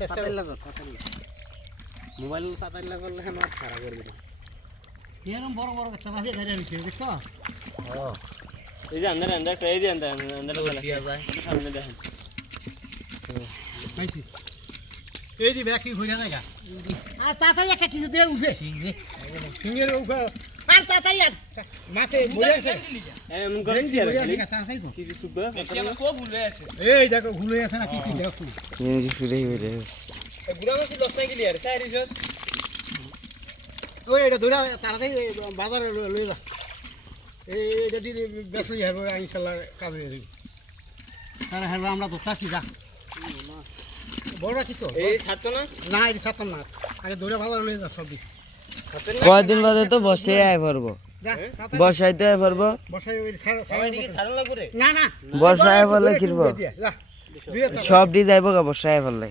চেষ্টা মোবাইল পাতাইলা করলে আমার খারাপ করবি না। এরকম বড় বড় গাছ আছে ধরে আনছে দেখছ এই যে আন্দার আন্দার এই যে আন্দার আন্দার সামনে দেখেন। এই যে ব্যাগ কি ঘুরে জায়গা আর তাড়াতাড়ি একটা কিছু দিয়ে উঠে। সিঙ্গের উঠে আর তাড়াতাড়ি আর মাছে মরে আছে। এমন করেন কি আর মরে আছে, তাড়াতাড়ি কর। কিছু চুপ এই দেখো আছে না কি কি দেখো বুড়া মাছ দশ টাকা গেলি আর চাই রিসত ওই এটা ধরে তাড়াতাড়ি বাজারে লই যা। এই দিয়ে বেসই হারবো ইনশাল্লাহ কাজে তাহলে হারবো আমরা তো চাচ্ছি যা। বড় কি তো? এই ছাড়তো না? না এটা ছাড়তাম না। আগে ধরে বাজারে লই যা সবজি কয়দিন বাদে তো বসে আয় পারব বসাই তো আয় পারব বর্ষায় বললে কিনবো। সব ডি যাইব গা বর্ষায় পারলে